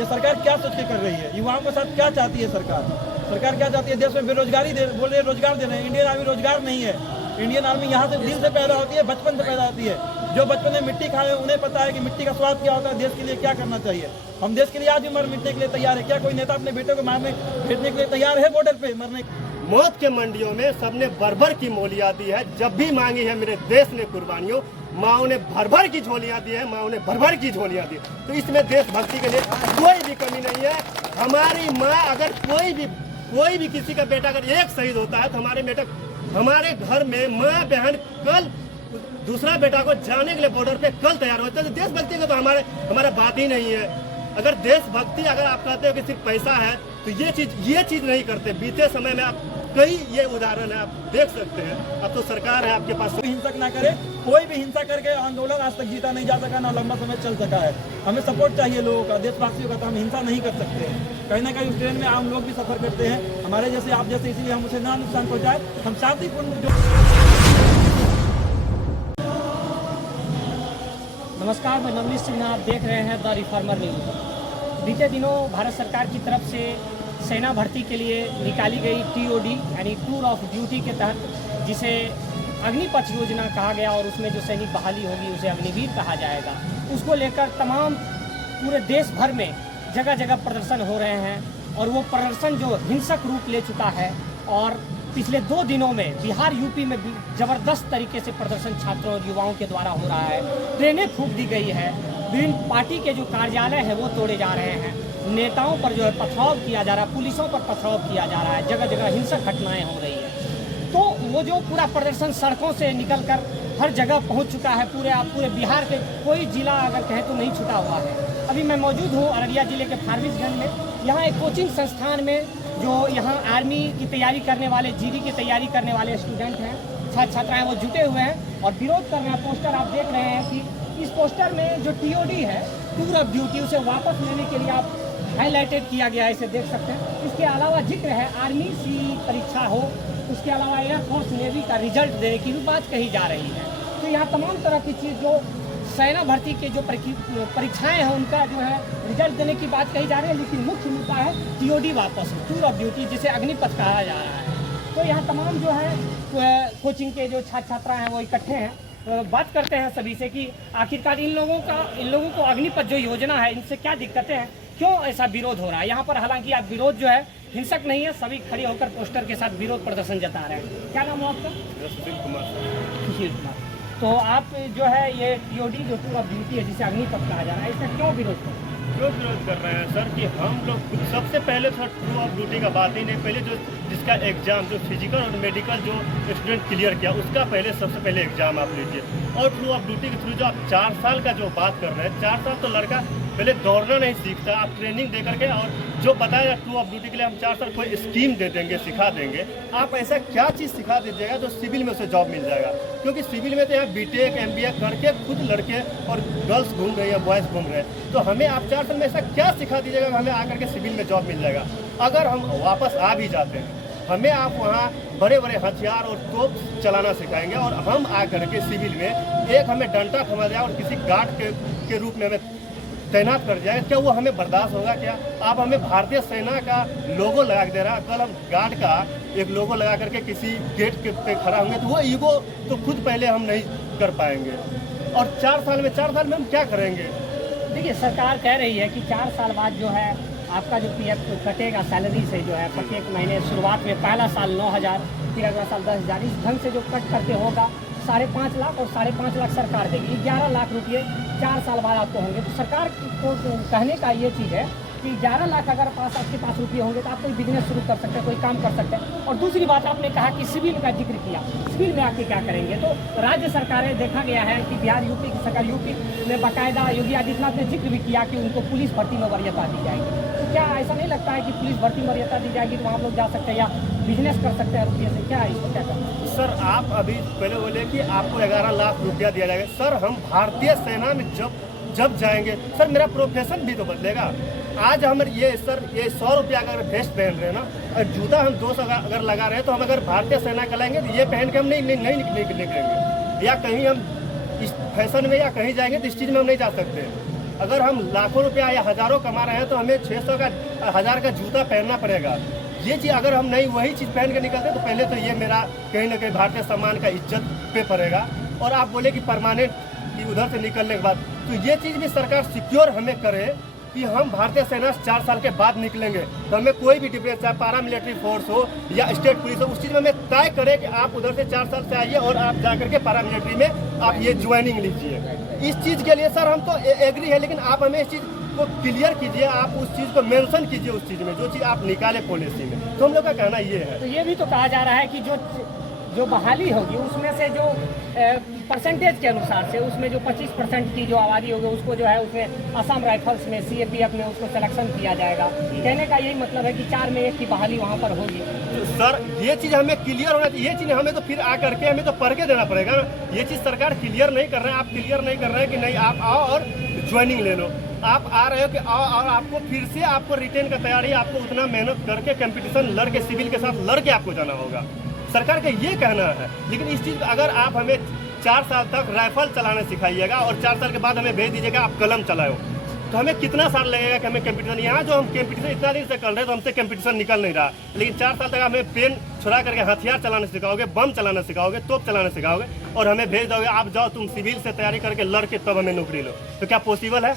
ये सरकार क्या सोच के कर रही है? युवाओं के साथ क्या चाहती है सरकार? सरकार क्या चाहती है? देश में बेरोजगारी बोल रहे रोजगार दे रहे हैं। इंडियन आर्मी रोजगार नहीं है। इंडियन आर्मी यहाँ से दिल से पैदा होती है, बचपन से पैदा होती है। जो बचपन में मिट्टी खाए उन्हें पता है कि मिट्टी का स्वाद क्या होता है, देश के लिए क्या करना चाहिए। हम देश के लिए आज भी मर मिटने के लिए तैयार है। क्या कोई नेता अपने बेटे को मारने भेजने के लिए तैयार है बॉर्डर पे मरने? मौत के मंडियों में सबने भर की मोलियां दी है। जब भी मांगी है मेरे देश ने कुर्बानियों, माओ ने भर की झोलियां दी है, माओ ने भर की झोलियां दी। तो इसमें देशभक्ति के लिए कोई भी कमी नहीं है। हमारी माँ, अगर कोई भी किसी का बेटा अगर एक शहीद होता है तो हमारे घर में माँ बहन कल दूसरा बेटा को जाने के लिए बॉर्डर पे कल तैयार होता है। तो देशभक्ति का तो हमारा बात ही नहीं है। अगर देशभक्ति अगर आप कहते हो कि सिर्फ पैसा है तो ये चीज नहीं करते। बीते समय में आप कई ये उदाहरण है, आप देख सकते हैं। अब तो सरकार है आपके पास। हिंसक ना करे, कोई भी हिंसा करके आंदोलन आज तक जीता नहीं जा सका, ना लंबा समय चल सका है। हमें सपोर्ट चाहिए लोगों का, देशवासियों का। तो हम हिंसा नहीं कर सकते हैं। कहीं ना कहीं उस ट्रेन में आम लोग भी सफर करते हैं, हमारे जैसे आप जैसे, इसीलिए हम उसे ना नुकसान पहुंचाए। हम शांतिपूर्ण नमस्कार, मैं नवनीत सिन्हा, आप देख रहे हैं द रिफॉर्मर न्यूज। बीते दिनों भारत सरकार की तरफ से सेना भर्ती के लिए निकाली गई TOD यानी टूर ऑफ ड्यूटी के तहत, जिसे अग्निपथ योजना कहा गया और उसमें जो सैनिक बहाली होगी उसे अग्निवीर कहा जाएगा, उसको लेकर तमाम पूरे देश भर में जगह जगह प्रदर्शन हो रहे हैं। और वो प्रदर्शन जो हिंसक रूप ले चुका है और पिछले 2 दिनों में बिहार यूपी में जबरदस्त तरीके से प्रदर्शन छात्रों और युवाओं के द्वारा हो रहा है। ट्रेनें फूंक दी गई है, विभिन्न पार्टी के जो कार्यालय हैं वो तोड़े जा रहे हैं, नेताओं पर जो है पथराव किया जा रहा है, पुलिसों पर पथराव किया जा रहा है, जगह जगह हिंसक घटनाएं हो रही है। तो वो जो पूरा प्रदर्शन सड़कों से निकलकर हर जगह पहुंच चुका है। पूरे बिहार के कोई जिला अगर कहें तो नहीं छूटा हुआ है। अभी मैं मौजूद हूँ अररिया जिले के फारबिसगंज में। यहाँ एक कोचिंग संस्थान में जो यहाँ आर्मी की तैयारी करने वाले, GD की तैयारी करने वाले स्टूडेंट हैं, छात्र छात्राएँ, वो जुटे हुए हैं और विरोध कर रहे हैं। पोस्टर आप देख रहे हैं कि इस पोस्टर में जो TOD है, टूर ऑफ ड्यूटी, उसे वापस लेने के लिए आप हाईलाइटेड किया गया है, इसे देख सकते हैं। इसके अलावा जिक्र है आर्मी सी परीक्षा हो, उसके अलावा एयरफोर्स नेवी का रिजल्ट देने की भी बात कही जा रही है। तो यहाँ तमाम तरह की चीज़, जो सेना भर्ती के जो परीक्षाएं हैं उनका जो है रिजल्ट देने की बात कही जा रही है। लेकिन मुख्य मुद्दा है TOD वापस, टूर ऑफ ड्यूटी, जिसे अग्निपथ कहा जा रहा है। तो यहाँ तमाम जो है कोचिंग के जो छात्र छात्रा हैं वो इकट्ठे हैं। बात करते हैं सभी से कि आखिरकार इन लोगों को अग्निपथ जो योजना है, इनसे क्या दिक्कतें हैं, क्यों ऐसा विरोध हो रहा है यहाँ पर। हालांकि आप विरोध जो है हिंसक नहीं है, सभी खड़े होकर पोस्टर के साथ विरोध प्रदर्शन जता रहे हैं। क्या नाम है आपका? सुशील कुमार। सुशील कुमार। तो आप जो है ये TOD जो टूर ऑफ ड्यूटी है, जिसे अग्निपथ कहा जा रहा है, इसका क्यों विरोध कर रहे हैं? क्यों विरोध कर रहे हैं सर कि हम लोग सबसे पहले तो टूर ऑफ ड्यूटी का बात ही नहीं। पहले जो जिसका एग्जाम जो फिजिकल और मेडिकल जो स्टूडेंट क्लियर किया, उसका सबसे पहले एग्जाम आप लीजिए। और टूर ऑफ ड्यूटी के थ्रू जो आप 4 साल का जो बात कर रहे हैं, 4 साल तो लड़का पहले दौड़ना नहीं सीखता, आप ट्रेनिंग दे करके, और जो बताया टूर ऑफ ड्यूटी के लिए हम 4 साल कोई स्कीम दे देंगे, सिखा देंगे। आप ऐसा क्या चीज़ सिखा दीजिएगा जो सिविल में उसे जॉब मिल जाएगा? क्योंकि सिविल में तो यहाँ BTech MBA करके खुद लड़के और गर्ल्स घूम रहे हैं, बॉयज़ घूम रहे हैं। तो हमें आप 4 साल में ऐसा क्या सिखा दीजिएगा हमें आकर के सिविल में जॉब मिल जाएगा? अगर हम वापस आ भी जाते हैं, हमें आप वहाँ बड़े बड़े हथियार और तोप चलाना सिखाएंगे और हम आकर के सिविल में एक हमें डंडा थमा दिया और किसी गार्ड के रूप में हमें तैनात कर जाए, क्या वो हमें बर्दाश्त होगा? क्या आप हमें भारतीय सेना का लोगो लगा के दे रहा है, कल हम गार्ड का एक लोगो लगा करके किसी गेट पे खड़ा होंगे तो वो ईगो तो खुद पहले हम नहीं कर पाएंगे। और 4 साल में हम क्या करेंगे? देखिए, सरकार कह रही है कि 4 साल बाद जो है आपका जो PF कटेगा सैलरी से, जो है प्रत्येक महीने शुरुआत में पहला साल 9,000, फिर अगला साल 10,000, इस ढंग से जो कट करके होगा 5.5 लाख और 5.5 लाख सरकार देगी। 11 लाख रुपये 4 साल बाद आपको होंगे। तो सरकार को कहने का ये चीज़ है कि 11 लाख अगर आपके पास रुपये होंगे तो आप कोई बिजनेस शुरू कर सकते हैं, कोई काम कर सकते हैं। और दूसरी बात, आपने कहा कि सिविल का जिक्र किया, सिविल में आके क्या करेंगे? तो राज्य सरकारें, देखा गया है कि बिहार यूपी की सरकार, यूपी में बाकायदा योगी आदित्यनाथ ने जिक्र भी किया कि उनको पुलिस भर्ती में वरीयता दी जाएगी। तो क्या ऐसा नहीं लगता है कि पुलिस भर्ती में वरीयता दी जाएगी तो वहाँ लोग जा सकते हैं या बिजनेस कर सकते हैं रुपये से? क्या इसको क्या करना है? सर, आप अभी पहले बोले कि आपको 11 लाख रुपया दिया जाएगा। सर, हम भारतीय सेना में जब जाएंगे, सर मेरा प्रोफेशन भी तो बदलेगा। आज हम ये 100 रुपया अगर वेस्ट पहन रहे हैं ना, और जूता हम 200 अगर लगा रहे हैं, तो हम अगर भारतीय सेना का लाएंगे तो ये पहन के हम नहीं निकलेंगे। या कहीं हम इस फैशन में या कहीं जाएंगे तो इस चीज़ में हम नहीं जा सकते। अगर हम लाखों रुपया या हज़ारों कमा रहे हैं तो हमें 600 का 1000 का जूता पहनना पड़ेगा। ये चीज़ अगर हम नहीं वही चीज़ पहन के निकलते तो पहले तो ये मेरा कहीं ना कहीं भारतीय सम्मान का इज्जत पे पड़ेगा। और आप बोले कि परमानेंट कि उधर से निकलने के बाद, तो ये चीज़ भी सरकार सिक्योर हमें करे कि हम भारतीय सेना से 4 साल के बाद निकलेंगे तो हमें कोई भी डिफेंस, चाहे पारा मिलिट्री फोर्स हो या स्टेट पुलिस हो, उस चीज़ में हमें तय करें कि आप उधर से 4 साल से आइए और आप जा करके पारा मिलिट्री में आप ये ज्वाइनिंग लीजिए। इस चीज़ के लिए सर हम तो एग्री है, लेकिन आप हमें इस चीज़ को क्लियर कीजिए, आप उस चीज़ को मेंशन कीजिए उस चीज़ में जो चीज़ आप निकाले पॉलिसी में। तो हम लोग का कहना ये है। तो ये भी तो कहा जा रहा है कि जो बहाली होगी उसमें से जो परसेंटेज के अनुसार से उसमें जो 25% की जो आबादी होगी उसको जो है उसमें असम राइफल्स में CAPF में उसको सिलेक्शन किया जाएगा। कहने का यही मतलब है कि 4 में 1 की बहाली वहाँ पर होगी। तो सर ये चीज़ हमें क्लियर होना चाहिए। ये चीज़ हमें तो फिर आ करके हमें तो पढ़ के देना पड़ेगा ना। ये चीज़ सरकार क्लियर नहीं कर रहे हैं, आप क्लियर नहीं कर रहे हैं कि नहीं आप आओ और ज्वाइनिंग ले लो। आप आ रहे हो कि आओ और आपको फिर से आपको रिटेन का तैयारी, आपको उतना मेहनत करके कंपटीशन लड़ के सिविल के साथ लड़ के आपको जाना होगा। सरकार का ये कहना है। लेकिन इस चीज़ अगर आप हमें 4 साल तक राइफल चलाना सिखाइएगा और 4 साल के बाद हमें भेज दीजिएगा आप कलम चलाओ, तो हमें कितना साल लगेगा कि हमें कंपटीशन, यहाँ जो हम कंपटीशन इतना दिन से कर रहे हैं तो हमसे कंपटीशन निकल नहीं रहा। लेकिन 4 साल तक हमें पेन छुड़ा करके हथियार चलाना सिखाओगे, बम चलाना सिखाओगे, तोप चलाना सिखाओगे और हमें भेज दोगे आप जाओ तुम सिविल से तैयारी करके लड़ के तब हमें नौकरी लो, तो क्या पॉसिबल है?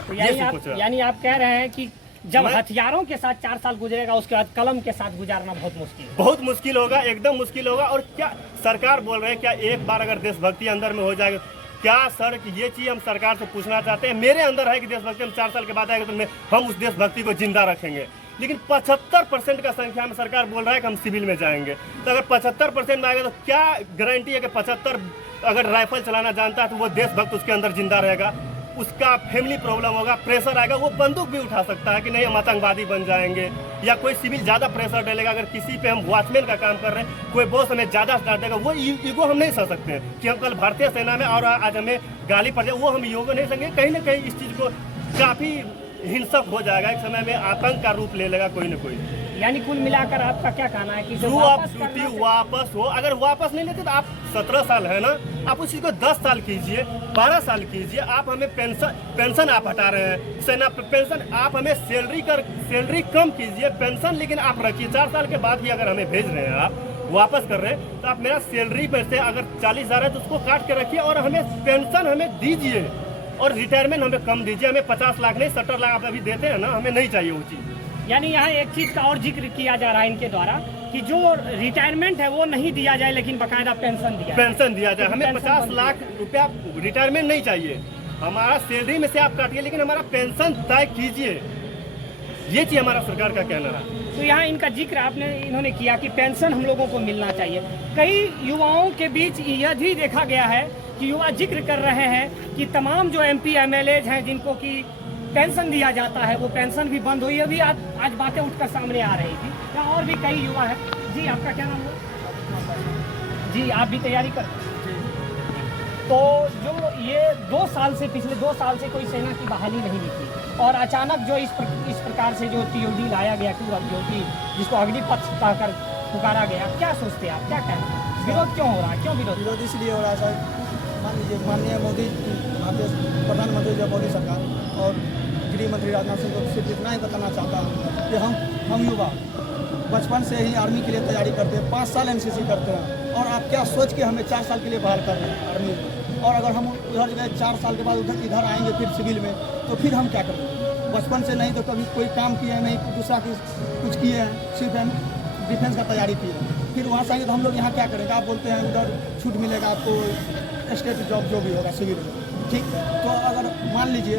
तो यानी आप कह रहे हैं कि जब हथियारों के साथ 4 साल गुजरेगा उसके बाद कलम के साथ गुजारना बहुत मुश्किल होगा, एकदम मुश्किल होगा। और क्या सरकार बोल रहे हैं क्या एक बार अगर देशभक्ति अंदर में हो जाएगा, क्या सर कि ये चीज़ हम सरकार से पूछना चाहते हैं। मेरे अंदर है कि देशभक्ति हम 4 साल के बाद आएगा तो हम उस देशभक्ति को जिंदा रखेंगे। लेकिन 75% का संख्या में सरकार बोल रहा है कि हम सिविल में जाएंगे। तो अगर 75% में आएगा तो क्या गारंटी है कि 75 अगर राइफल चलाना जानता है तो वो देशभक्त उसके अंदर जिंदा रहेगा। उसका फैमिली प्रॉब्लम होगा, प्रेशर आएगा, वो बंदूक भी उठा सकता है कि नहीं हम आतंकवादी बन जाएंगे। या कोई सिविल ज़्यादा प्रेशर डालेगा, अगर किसी पे हम वॉचमैन का काम कर रहे हैं, कोई बॉस हमें ज़्यादा स्टार्ट देगा, वो ईगो हम नहीं सह सकते हैं कि हम कल भारतीय सेना में और आज हमें गाली पड़ जाए, वो हम ईगो नहीं सकेंगे। कहीं ना कहीं इस चीज़ को काफ़ी हिंसक हो जाएगा, एक समय में आतंक का रूप ले लेगा कोई ना कोई। यानी कुल मिलाकर आपका क्या कहना है कि जो वापस हो, अगर वापस नहीं लेते तो आप 17 साल है ना, आप उस चीज़ को 10 साल कीजिए, 12 साल कीजिए। आप हमें पेंशन आप हटा रहे हैं, सेना पेंशन आप हमें सैलरी कम कीजिए, पेंशन लेकिन आप रखिए। 4 साल के बाद भी अगर हमें भेज रहे हैं, आप वापस कर रहे हैं, तो आप मेरा सैलरी पर से अगर 40,000 है तो उसको काट के रखिए और हमें पेंशन हमें दीजिए और रिटायरमेंट हमें कम दीजिए। हमें 50 लाख नहीं 70 लाख आप अभी देते हैं ना, हमें नहीं चाहिए वो चीज़। यानी यहाँ एक चीज़ का और जिक्र किया जा रहा है इनके द्वारा कि जो रिटायरमेंट है वो नहीं दिया जाए लेकिन बाकायदा पेंशन दिया जाए। हमें 50 लाख रुपया रिटायरमेंट नहीं चाहिए, हमारा सैलरी में से आप काटिए लेकिन हमारा पेंशन तय कीजिए। ये चीज़ हमारा सरकार का कहना है। तो यहाँ इनका जिक्र इन्होंने किया कि पेंशन हम लोगों को मिलना चाहिए। कई युवाओं के बीच यह भी देखा गया है कि युवा जिक्र कर रहे हैं कि तमाम जो MP MLA हैं जिनको कि पेंशन दिया जाता है वो पेंशन भी बंद हुई है। अभी आज बातें उठकर सामने आ रही थी। यहाँ और भी कई युवा हैं। जी आपका क्या नाम है? जी आप भी तैयारी कर। तो जो ये 2 साल से पिछले 2 साल से कोई सेना की बहाली नहीं निकली और अचानक जो इस प्रकार से जो TOD लाया गया टूर ऑफ ड्यूटी जिसको अग्निपथ कहकर पुकारा गया, क्या सोचते हैं आप, क्या कहना है? विरोध क्यों हो रहा है? क्यों विरोध इसलिए हो रहा है सर, मान लीजिए माननीय मोदी भारतीय प्रधानमंत्री जो मोदी सरकार और गृह मंत्री राजनाथ सिंह को सिर्फ इतना ही बताना चाहता हूँ कि हम युवा बचपन से ही आर्मी के लिए तैयारी करते हैं, 5 साल NCC करते हैं और आप क्या सोच के हमें 4 साल के लिए बहाल कर रहे हैं आर्मी में। और अगर हम उधर गए 4 साल के बाद इधर आएंगे फिर सिविल में तो फिर हम क्या करेंगे? बचपन से नहीं तो कभी कोई काम किए हैं, नहीं दूसरा कुछ किए हैं, सिर्फ हम डिफेंस का तैयारी किए हैं। फिर वहाँ से आएंगे तो हम लोग यहाँ क्या करेंगे? आप बोलते हैं उधर छूट मिलेगा आपको, स्टेट जॉब जो भी होगा सिविल में, ठीक। तो अगर मान लीजिए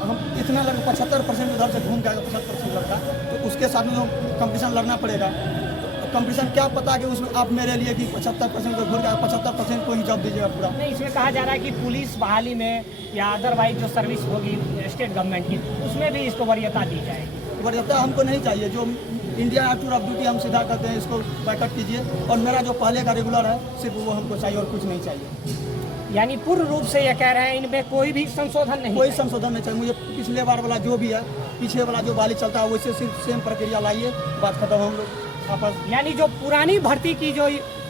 हम इतना लड़का 75% उधर से घूम के आएगा, 75% लड़का, तो उसके साथ में जो कंपटीशन लड़ना पड़ेगा। कंपटीशन क्या पता कि उसमें आप मेरे लिए कि 75% को घूर के 75% को ही जॉब दीजिएगा पूरा। नहीं, इसमें कहा जा रहा है कि पुलिस बहाली में या अदरवाइज जो सर्विस होगी स्टेट गवर्नमेंट की उसमें भी इसको वरीयता दी जाएगी। वरीयता हमको नहीं चाहिए। जो इंडिया टूर ऑफ ड्यूटी हम सीधा करते हैं, इसको बैकअप कीजिए और मेरा जो पहले का रेगुलर है सिर्फ वो हमको चाहिए और कुछ नहीं चाहिए। यानी पूर्ण रूप से ये कह रहे हैं इनमें कोई भी संशोधन नहीं, कोई संशोधन नहीं चाहिए। मुझे पिछले बार वाला जो भी है, पीछे वाला जो बहाली चलता है वैसे सिर्फ सेम प्रक्रिया लाइए, बात खत्म। हम लोग आपस यानी जो पुरानी भर्ती की जो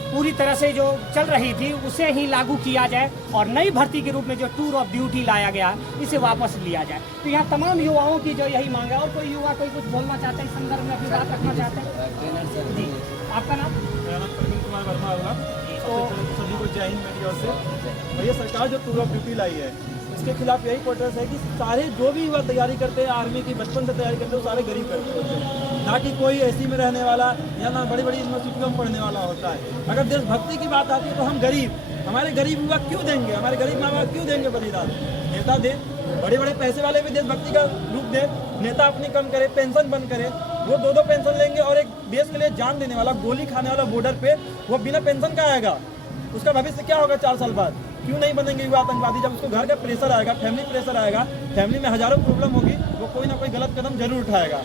पूरी तरह से जो चल रही थी उसे ही लागू किया जाए और नई भर्ती के रूप में जो टूर ऑफ ड्यूटी लाया गया इसे वापस लिया जाए। तो यहाँ तमाम युवाओं की जो यही मांग है। और कोई युवा कोई कुछ बोलना चाहते हैं, इस संदर्भ में अपनी बात रखना चाहते हैं? जी, आपका नाम? मेरा नाम प्रवीण कुमार वर्मा होगा। तो सभी को जय हिंद मेरी ओर से। भैया सरकार जो टूर ऑफ ड्यूटी लाई है इसके खिलाफ यही प्रोटेस्ट है कि सारे जो भी युवा तैयारी करते हैं आर्मी की, बचपन से तैयारी करते हैं, वो सारे गरीब करते होते हैं, ना कि कोई एसी में रहने वाला या ना बड़ी बड़ी यूनिवर्सिटियों में पढ़ने वाला होता है। अगर देशभक्ति की बात आती है तो हम गरीब, हमारे गरीब युवा क्यों देंगे, हमारे गरीब माँ बाप क्यों देंगे बलिदान? नेता दे, बड़े बड़े पैसे वाले भी देशभक्ति का रूप दे, नेता अपनी कम करे, पेंशन बंद करे, वो दो पेंशन लेंगे और एक देश के लिए जान देने वाला, गोली खाने वाला बॉर्डर पे वो बिना पेंशन का आएगा, उसका भविष्य क्या होगा 4 साल बाद? क्यों नहीं बनेंगे युवा आतंकवादी? जब उसको घर का प्रेशर आएगा, फैमिली प्रेशर आएगा, फैमिली में हजारों प्रॉब्लम होगी, वो कोई ना कोई गलत कदम जरूर उठाएगा।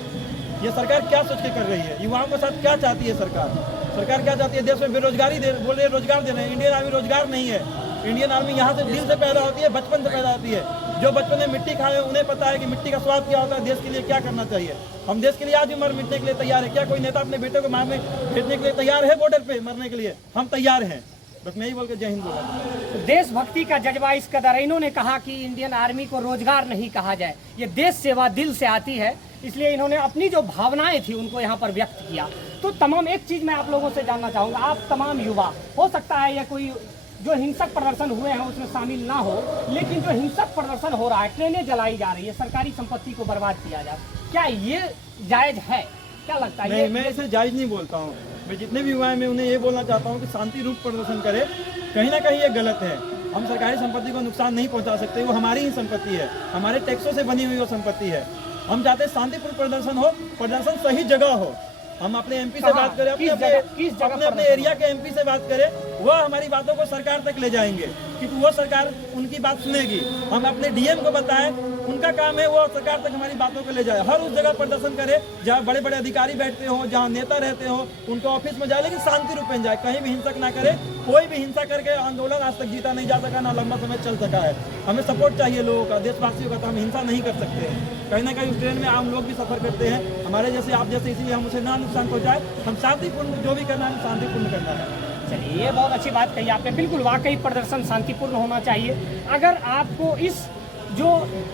ये सरकार क्या सोच के कर रही है? युवाओं के साथ क्या चाहती है सरकार? सरकार क्या चाहती है? देश में बेरोजगारी बोल रही है, रोजगार दे रहे हैं। इंडियन आर्मी रोजगार नहीं है। इंडियन आर्मी यहाँ से दिल से पैदा होती है, बचपन से पैदा होती है। जो बचपन में मिट्टी खाए उन्हें पता है कि मिट्टी का स्वाद क्या होता है, देश के लिए क्या करना चाहिए। हम देश के लिए आज भी मर मिटने के लिए तैयार है। क्या कोई नेता अपने बेटे को मारने भेजने के लिए तैयार है बॉर्डर पे मरने के लिए? हम तैयार हैं। बस मैं ही बोल के जय हिंद बोला। तो देशभक्ति का जज्बा इस कदर है। इन्होंने कहा कि इंडियन आर्मी को रोजगार नहीं कहा जाए, ये देश सेवा दिल से आती है, इसलिए इन्होंने अपनी जो भावनाएं थी उनको यहाँ पर व्यक्त किया। तो तमाम एक चीज़ मैं आप लोगों से जानना चाहूँगा, आप तमाम युवा, हो सकता है या कोई जो हिंसक प्रदर्शन हुए हैं उसमें शामिल ना हो, लेकिन जो हिंसक प्रदर्शन हो रहा है, ट्रेनें जलाई जा रही है, सरकारी संपत्ति को बर्बाद किया जा रहा है, क्या ये जायज है? क्या लगता है? नहीं, मैं इसे जायज नहीं बोलता हूँ। मैं जितने भी युवा हैं मैं उन्हें ये बोलना चाहता हूँ कि शांति रूप प्रदर्शन करे। कहीं ना कहीं ये गलत है। हम सरकारी संपत्ति को नुकसान नहीं पहुंचा सकते, वो हमारी ही संपत्ति है, हमारे टैक्सों से बनी हुई वो संपत्ति है। हम चाहते हैं शांतिपूर्ण प्रदर्शन हो, प्रदर्शन सही जगह हो। हम अपने एमपी से बात करें, अपने एरिया के एमपी से बात करें, वह हमारी बातों को सरकार तक ले जाएंगे क्योंकि वो सरकार उनकी बात सुनेगी। हम अपने डीएम को बताएं, उनका काम है वो सरकार तक हमारी बातों को ले जाए। हर उस जगह प्रदर्शन करे जहाँ बड़े बड़े अधिकारी बैठते हो, जहाँ नेता रहते हो, उनके ऑफिस में जाए, लेकिन शांति रूप में जाए, कहीं भी हिंसक ना करे। कोई भी हिंसा करके आंदोलन आज तक जीता नहीं जा सका, ना लंबा समय चल सका है। हमें सपोर्ट चाहिए लोगों का, देशवासियों का, तो हम हिंसा नहीं कर सकते हैं। कहीं ना कहीं उस ट्रेन में आम लोग भी सफर करते हैं, हमारे जैसे आप जैसे, इसीलिए हम उसे ना नुकसान पहुँचाए। हम शांतिपूर्ण जो भी करना है शांतिपूर्ण करना है। चलिए, ये बहुत अच्छी बात कही आपने। बिल्कुल, वाकई प्रदर्शन शांतिपूर्ण होना चाहिए। अगर आपको इस जो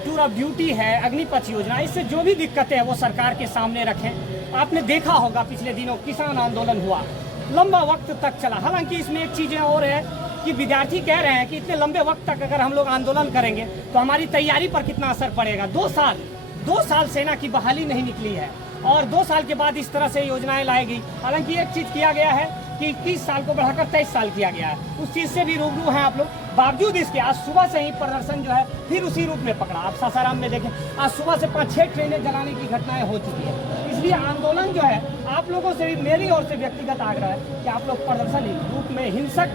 टूर ऑफ ड्यूटी है, अग्निपथ योजना, इससे जो भी दिक्कतें हैं वो सरकार के सामने रखें। आपने देखा होगा पिछले दिनों किसान आंदोलन हुआ, लंबा वक्त तक चला। हालांकि इसमें एक चीज़ें और है कि विद्यार्थी कह रहे हैं कि इतने लंबे वक्त तक अगर हम लोग आंदोलन करेंगे तो हमारी तैयारी पर कितना असर पड़ेगा। 2 साल सेना की बहाली नहीं निकली है और 2 साल के बाद इस तरह से योजनाएं लाएगी। हालांकि एक चीज़ किया गया है कि 21 साल को बढ़ाकर 23 साल किया गया है, उस चीज़ से भी रूबरू हैं आप लोग। बावजूद इसके आज सुबह से ही प्रदर्शन जो है फिर उसी रूप में पकड़ा। आप सासाराम में देखें, आज सुबह से 5-6 ट्रेनें जलाने की घटनाएं हो चुकी है। इसलिए आंदोलन जो है, आप लोगों से भी मेरी ओर से व्यक्तिगत आग्रह है कि आप लोग प्रदर्शन रूप में हिंसक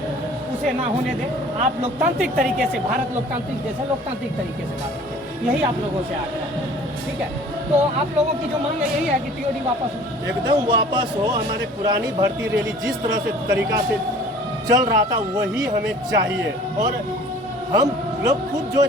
उसे ना होने दें। आप लोकतांत्रिक तरीके से, भारत लोकतांत्रिक देश है, लोकतांत्रिक तरीके से बात करें, यही आप लोगों से आग्रह है। ठीक है, तो आप लोगों की जो मांग है यही है कि टीओडी वापस हो, एकदम वापस हो। हमारे पुरानी भर्ती रैली जिस तरह से तरीका से चल रहा था वही हमें चाहिए। और हम लोग खुद जो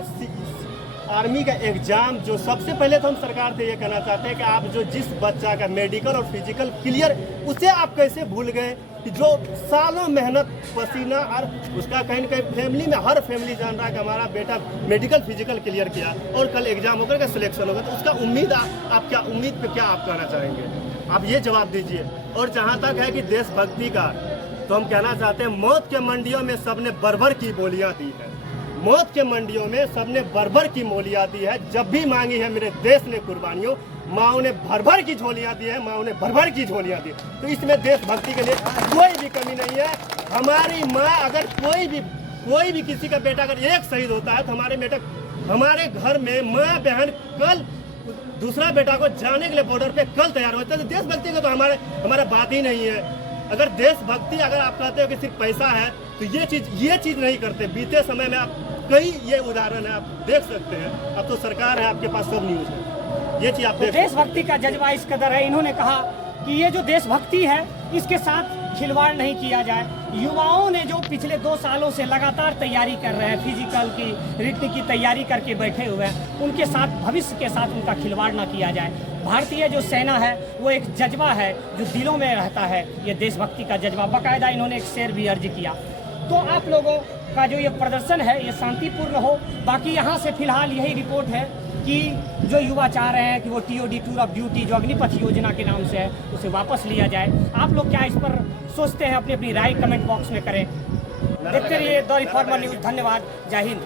आर्मी का एग्जाम, जो सबसे पहले तो हम सरकार से ये कहना चाहते हैं कि आप जो जिस बच्चा का मेडिकल और फिजिकल क्लियर, उसे आप कैसे भूल गए कि जो सालों मेहनत पसीना, और उसका कहीं ना कहीं फैमिली में, हर फैमिली जान रहा है कि हमारा बेटा मेडिकल फिजिकल क्लियर किया और कल एग्जाम होकर के सिलेक्शन होगा, तो उसका उम्मीद आप क्या, उम्मीद पे क्या आप कहना चाहेंगे? आप ये जवाब दीजिए। और जहाँ तक है कि देशभक्ति का, तो हम कहना चाहते हैं मौत के मंडियों में सबने भर की बोलियां दी है। मौत के मंडियों में सबने भर की बोलियां दी है। जब भी मांगी है मेरे देश ने कुर्बानियों, माओ ने भर की झोलियां दी है, माओ ने भर की झोलियां दी। तो इसमें देशभक्ति के लिए कोई भी कमी नहीं है। हमारी माँ, अगर कोई भी किसी का बेटा अगर एक शहीद होता है तो हमारे घर में माँ बहन कल दूसरा बेटा को जाने के लिए बॉर्डर पे कल तैयार होते हैं। तो देशभक्ति का तो हमारा बात ही नहीं है। अगर देशभक्ति, अगर आप कहते हो कि सिर्फ पैसा है, तो ये चीज नहीं करते। बीते समय में आप कई ये उदाहरण है, आप देख सकते हैं। अब तो सरकार है, आपके पास सब न्यूज है, ये चीज आप देख। देशभक्ति का जज्बा इस कदर है, इन्होंने कहा कि ये जो देशभक्ति है इसके साथ खिलवाड़ नहीं किया जाए। युवाओं ने जो पिछले 2 सालों से लगातार तैयारी कर रहे हैं, फिजिकल की, रिटन की तैयारी करके बैठे हुए हैं, उनके साथ, भविष्य के साथ उनका खिलवाड़ ना किया जाए। भारतीय जो सेना है वो एक जज्बा है जो दिलों में रहता है, ये देशभक्ति का जज्बा। बाकायदा इन्होंने एक शेर भी अर्ज किया। तो आप लोगों का जो ये प्रदर्शन है ये शांतिपूर्ण हो। बाकी यहाँ से फिलहाल यही रिपोर्ट है कि जो युवा चाह रहे हैं कि वो TOD टूर ऑफ ड्यूटी जो अग्निपथ योजना के नाम से है उसे वापस लिया जाए। आप लोग क्या इस पर सोचते हैं? अपनी अपनी राय कमेंट बॉक्स में करें। देखते रहिए द रिफॉर्मर न्यूज़। धन्यवाद। जय हिंद।